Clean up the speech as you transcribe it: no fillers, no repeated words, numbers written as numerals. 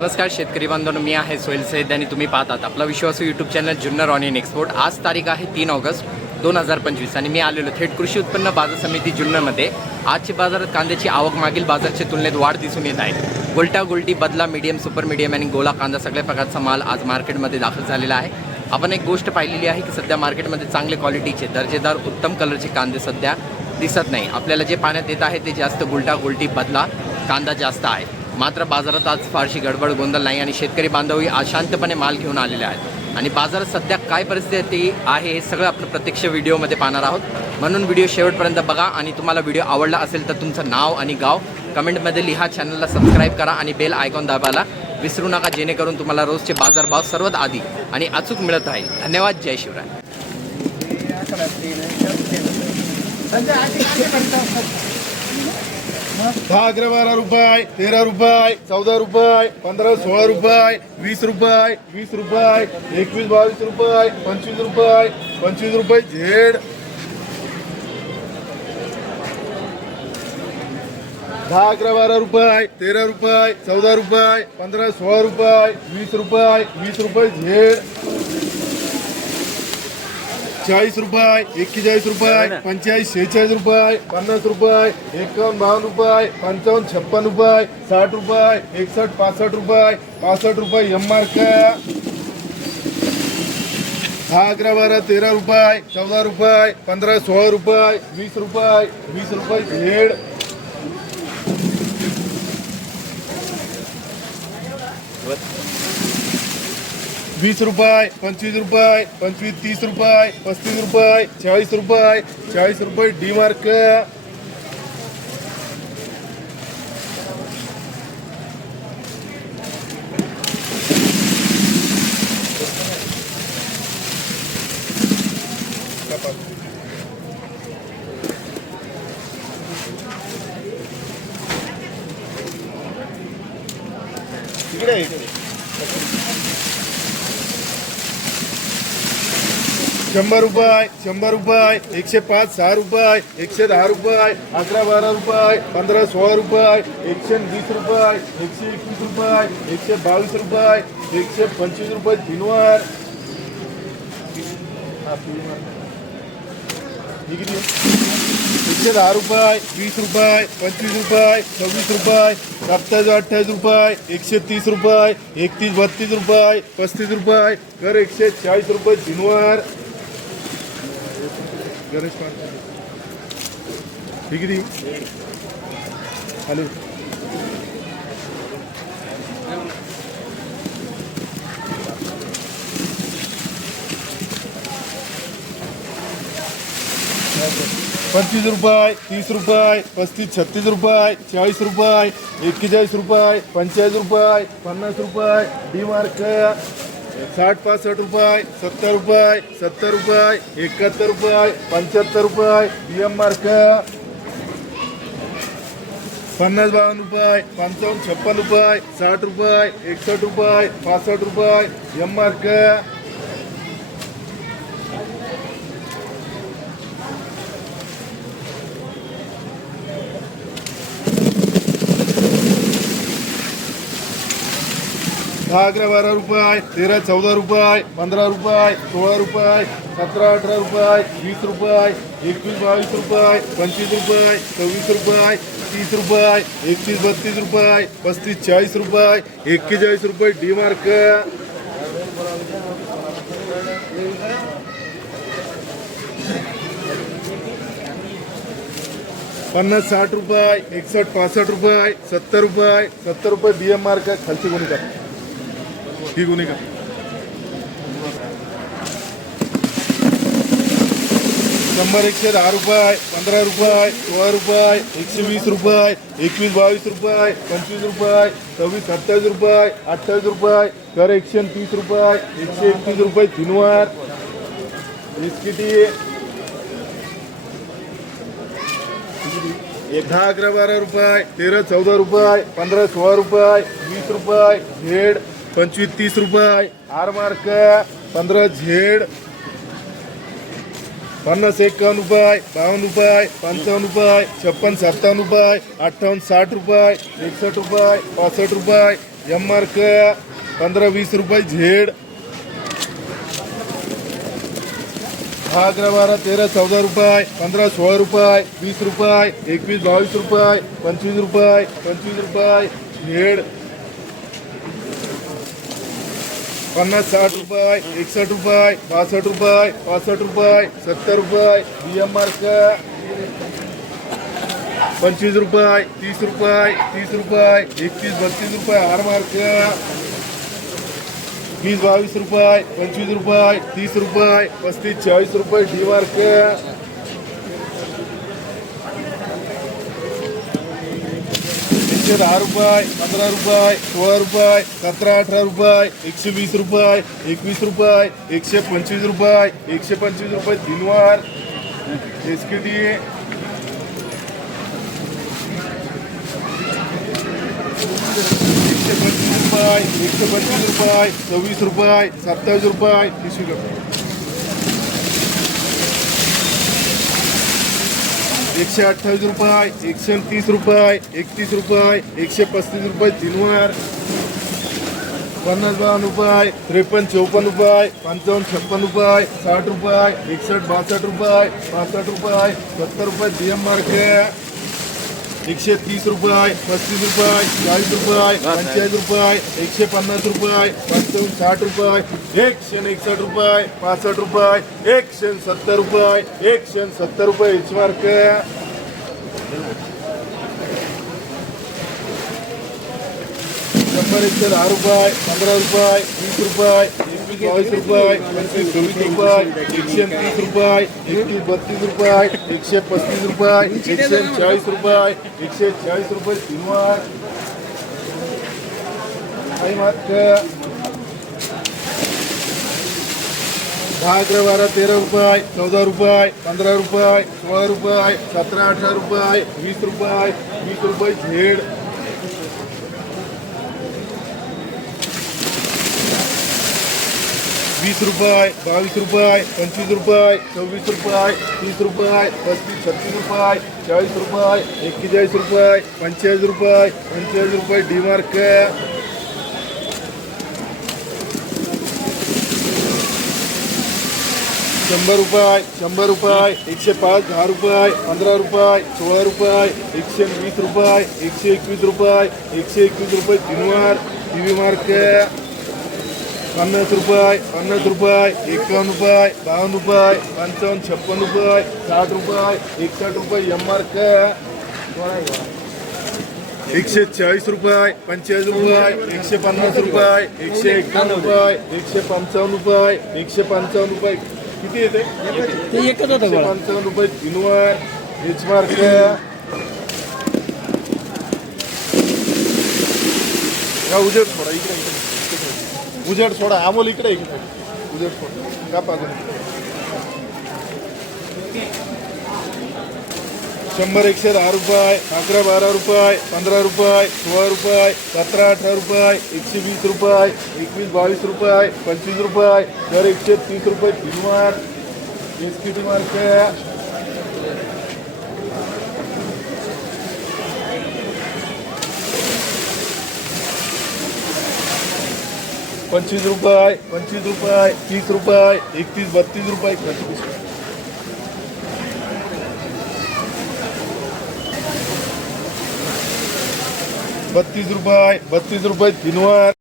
नमस्कार शेतकरी बांधवांनो, मी आहे सोहेल सैद आणि तुम्ही पाहतात आपला विश्वासू YouTube channel Junnar on in export. आज तारीख आहे 3 ऑगस्ट 2025 आणि मी आलेलो थेट कृषी उत्पन्न बाजार समिती जुन्नरमध्ये। आजची बाजारात कांद्याची आवक मागील बाजाराच्या तुलनेत वाढ दिसून येत आहे। गोल्टा गोल्टी बदला मीडियम सुपर मीडियम आणि गोला कांदा सगळ्या प्रकारचा माल आज मार्केटमध्ये दाखल झालेला आहे। आपण एक गोष्ट पाहिलेली आहे की सध्या मार्केटमध्ये चांगले क्वालिटीचे दर्जेदार उत्तम कलरचे कांदे सध्या दिसत नाही। आपल्याला जे पाण्यात येत आहे ते जास्त गोल्टा गोल्टी बदला कांदा जास्त आहे। मात्र बाजारात आज फारशी गडबड गोंधळ नाही आणि शेतकरी बांधवही आज शांतपणे माल घेऊन आलेले आहेत। आणि बाजारात सध्या काय परिस्थिती आहे हे सगळं आपण प्रत्यक्ष व्हिडिओमध्ये पाहणार आहोत, म्हणून व्हिडिओ शेवटपर्यंत बघा। आणि तुम्हाला व्हिडिओ आवडला असेल तर तुमचं नाव आणि गाव कमेंटमध्ये लिहा, चॅनलला सबस्क्राईब करा आणि बेल आयकॉन दाबायला विसरू नका, जेणेकरून तुम्हाला रोजचे बाजारभाव सर्वात आधी आणि अचूक मिळत राहील। धन्यवाद, जय शिवराय। 10, 11, 12 रुपये, 13 रुपये, 14 रुपये, 15, 16 रुपये, 20 रुपये, 20 रुपये, 21, 22 रुपये, 25 रुपये, 25 रुपये झेड, 10, 11, 12 रुपये, 13 रुपये, 14 रुपये, 15, 16 रुपये, 20 रुपये, 20 रुपये झेड, 40 रुपये, 41 रुपये, 45, 46 रुपये, 50 रुपये, 51, 52 रुपये, 55, 56 रुपये, 60 रुपये, 61, 65 रुपये, 65 रुपये एम मार्क, 10, 11, 12, 13 रुपये, 14 रुपये, 15, 16 रुपये, 20 रुपये, 20 रुपये झेड, 20 रुपये, 25 रुपये, 25, 30 रुपये, 35 रुपये, 40 रुपये, 40 रुपये डी मार्क, 100 रुपये, 100 रुपये, 105, 6 रुपये, 110 रुपये, 11, 12 रुपये, 15, 16 रुपये, 120 रुपये, 121 रुपये, 122 रुपये, 125 रुपये तीनवार, 110 रुपये, 20 रुपये, 25 रुपये, 26 रुपये, 27, 28 रुपये, 130 रुपये, 31, 32 रुपये, 35 रुपये कर 140 रुपये तीनवार, गणेश ठीक आहे हॅलो 25 रुपये, 30 रुपये, 35, 36 रुपये, 40 रुपये, 41 रुपये, 45 रुपये, 50 रुपये डी मार्क, 60, 65 रुपये, 70 रुपये, 70 रुपये, 71 रुपये, 75 रुपये एम मार्क, 50, 52 रुपये, 55, 56 रुपये, 60 रुपये, 61 रुपये, 65 रुपये एम मार्क, 10, 11, 12 रुपये, 13, 14 रुपये, 15 रुपये, 16 रुपये, 17, 18 रुपये, 20 रुपये, 21, 22 रुपये, 25 रुपये, 26 रुपये, 30 रुपये, 31, 32 रुपये, 35, 40 रुपये, 41 रुपये डी मार्क, 50, 60 रुपये, 61, 65 रुपये, 70 रुपये, 70 रुपये बी एम मार्क खालची कोणी का ही गुन्हे का 100, 110 रुपये, 15 रुपये, 16 रुपये, 120 रुपये, 21, 22 रुपये, 25 रुपये, 26, 27 रुपये, 28 रुपये कर 130 रुपये, 131 रुपये तीनवार, बिस्किटी 10, 11, 12 रुपये, 13, 14 रुपये, 15, 16 रुपये, 20 रुपये झेड, 25, 30 रुपये आर मार्क, 15 झेड, 50, 51 रुपये, 52 रुपये, 55 रुपये, 56, 57 रुपये, 58, 60 रुपये, 61 रुपये, 65 रुपये एम मार्क 15-20 रुपये झेड 10, 11, 12, 13, 14 रुपये 15, 16 रुपये 20 रुपये 21, 22 रुपये 25 रुपये 25 रुपये झेड 50, 60 रुपये 61 रुपये 62 रुपये 65 रुपये 70 रुपये बीएम मार्क 25 रुपये 30 रुपये 30 रुपये 31, 32 रुपये आर मार्क 20, 22 रुपये 25 रुपये 30 रुपये 35, 40 रुपये डी मार्क 10 रुपये 15 रुपये 16 रुपये 17, 18 रुपये 120 रुपये 21 रुपये 125 रुपये 125 रुपये 3 वार एसकेडी 125 रुपये 26 रुपये 27 रुपये 30 रुपये 128 रुपये 130 रुपये 31 रुपये 135 रुपये 3 वार 50, 52 रुपये 53, 54 रुपये 55, 56 रुपये 60 रुपये 61, 62 रुपये 65 रुपये 70 रुपये डीएम मार्क 130 रुपये 35 रुपये 40 रुपये 45 रुपये 150 रुपये 55, 60 रुपये 161 रुपये 65 रुपये 170 रुपये 170 रुपये एच मार्क 10 रुपये 15 रुपये 20 रुपये 22 रुपये 25, 24 रुपये 130 रुपये 31, 32 रुपये 135 रुपये 140 रुपये 140 रुपये 3 वार आई मार्क 10, 11, 12, 13 रुपये 14 रुपये 15 रुपये 16 रुपये 17, 18 रुपये 20 रुपये 20 रुपये झेड 20 रुपये 22 रुपये 25 रुपये 24 रुपये 30 रुपये 35, 36 रुपये 40 रुपये 41 रुपये 45 रुपये 45 रुपये डी मार्क 100 रुपये 100 रुपये 105, 10 रुपये 15 रुपये 16 रुपये 120 रुपये 121 रुपये 121 रुपये 3 वार टीव्ही मार्क 50 रुपये 51 रुपये 52 रुपये 55, 56 रुपये 60 रुपये 61 रुपये एम मार्क 140 रुपये 45 रुपये 150 रुपये 151 रुपये 155 रुपये 155 रुपये किती येते 155 रुपये 3 वार एच मार्क उजेड थोडा इकडे उजेड सोडा अमोल इकडे उजेड सोडा का पाहिजे 100, 110 रुपये 11, 12 रुपये 15 रुपये 16 रुपये 17, 18 रुपये 120 रुपये 21, 22 रुपये 25 रुपये दर 130 रुपये 3 वार एसकेडी मार्क 25 रुपये 30 रुपये 31, 32 रुपये 32 रुपये 3 वार